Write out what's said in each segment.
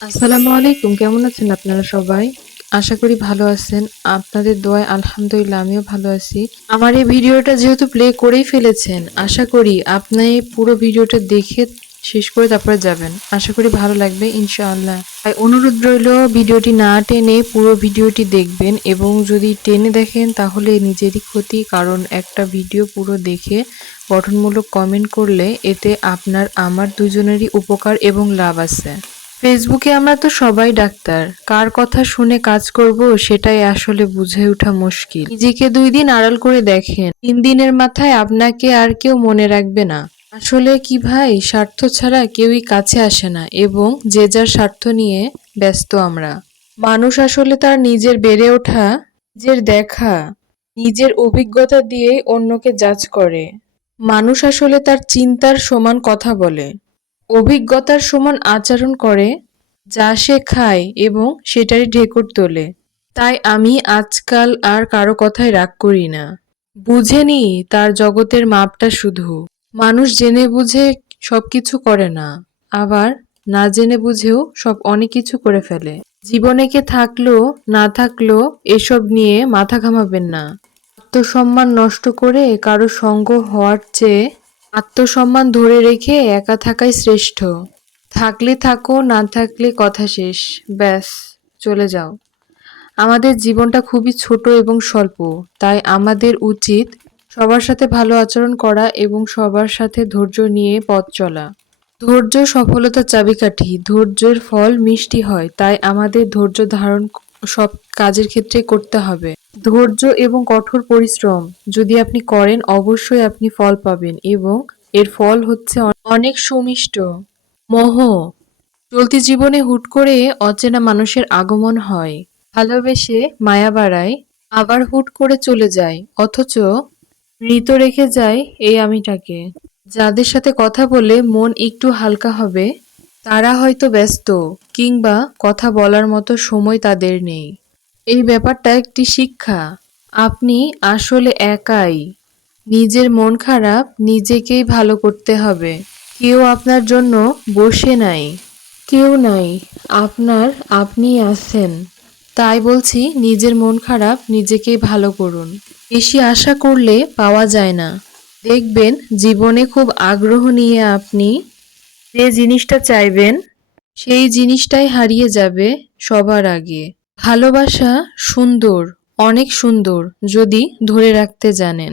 আসসালামু আলাইকুম। কেমন আছেন আপনারা সবাই? আশা করি ভালো আছেন। আপনাদের দোয়ায় আলহামদুলিল্লাহ আমিও ভালো আছি। আমার এই ভিডিওটা যেহেতু প্লে করেই ফেলেছেন, আশা করি আপনি পুরো ভিডিওটা দেখে শেষ করে তারপরে যাবেন। আশা করি ভালো লাগবে ইনশাআল্লাহ। তাই অনুরোধ রইল ভিডিওটি না টেনে পুরো ভিডিওটি দেখবেন এবং যদি টেনে দেখেন তাহলে নিজেরই ক্ষতি, কারণ একটা ভিডিও পুরো দেখে গঠনমূলক কমেন্ট করলে এতে আপনার আমার দুজনেরই উপকার এবং লাভ আছে। ফেসবুকে আমরা তো সবাই ডাক্তার, কার কথা শুনে কাজ করব সেটাই আসলে বুঝে ওঠা মুশকিল। নিজেকে 2 দিন আড়াল করে দেখেন, 3 দিনের মাথায় আপনাকে আর কেউ মনে রাখবে না। আসলে কি ভাই, স্বার্থ ছাড়া কেউই কাছে আসে না এবং যে যার স্বার্থ নিয়ে ব্যস্ত আমরা। মানুষ আসলে তার নিজের বেড়ে ওঠা, নিজের দেখা, নিজের অভিজ্ঞতা দিয়েই অন্যকে জাজ করে। মানুষ আসলে তার চিন্তার সমান কথা বলে, অভিজ্ঞতার সমান আচরণ করে, যা সে খায় এবং সেটারই ঢেকুর তোলে। তাই আমি আজকাল আর কারো কথায় রাগ করি না। বুঝেনি তার জগতের মাপটা শুধু। মানুষ জেনে বুঝে সবকিছু করে না, আবার না জেনে বুঝেও অনেক কিছু করে ফেলে। জীবনে কে থাকলো না থাকলো এসব নিয়ে মাথা ঘামাবেন না। আত্মসম্মান নষ্ট করে কারো সঙ্গ হওয়ার চেয়ে আত্মসম্মান ধরে রেখে একা থাকাই শ্রেষ্ঠ। থাকলে থাকো, না থাকলে কথা শেষ। ব্যাস, চলে যাও। আমাদের জীবনটা খুবই ছোট এবং স্বল্প, তাই আমাদের উচিত সবার সাথে ভালো আচরণ করা এবং সবার সাথে ধৈর্য নিয়ে পথ চলা। ধৈর্য সফলতার চাবিকাঠি। ধৈর্যের ফল মিষ্টি হয়, তাই আমাদের ধৈর্য ধারণ সব কাজের ক্ষেত্রে করতে হবে। ধৈর্য এবং কঠোর পরিশ্রম যদি আপনি করেন, অবশ্যই আপনি ফল পাবেন এবং এর ফল হচ্ছে অনেক সুমিষ্ট। মোহ। চলতি জীবনে হুট করে অচেনা মানুষের আগমন হয়, ভালোবেসে মায়া বাড়ায়, আবার হুট করে চলে যায়, অথচ মৃত রেখে যায় এই আমিটাকে। যাদের সাথে কথা বলে মন একটু হালকা হবে, তারা হয়তো ব্যস্ত, কিংবা কথা বলার মতো সময় তাদের নেই। এই ব্যাপারটা একটি শিক্ষা। আপনি আসলে একাই। নিজের মন খারাপ নিজেকেই ভালো করতে হবে। কেউ আপনার জন্য বসে নাই। কেউ নাই, আপনার আপনিই আছেন। তাই বলছি, নিজের মন খারাপ নিজেকেই ভালো করুন। বেশি আশা করলে পাওয়া যায় না। দেখবেন জীবনে খুব আগ্রহ নিয়ে আপনি যে জিনিসটা চাইবেন সেই জিনিসটাই হারিয়ে যাবে সবার আগে। ভালোবাসা সুন্দর, অনেক সুন্দর, যদি ধরে রাখতে জানেন।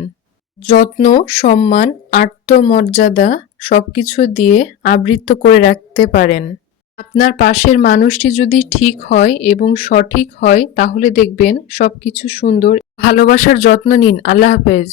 যত্ন, সম্মান, আত্মমর্যাদা সবকিছু দিয়ে আবৃত করে রাখতে পারেন। আপনার পাশের মানুষটি যদি ঠিক হয় এবং সঠিক হয়, তাহলে দেখবেন সবকিছু সুন্দর। ভালোবাসার যত্ন নিন। আল্লাহ হাফেজ।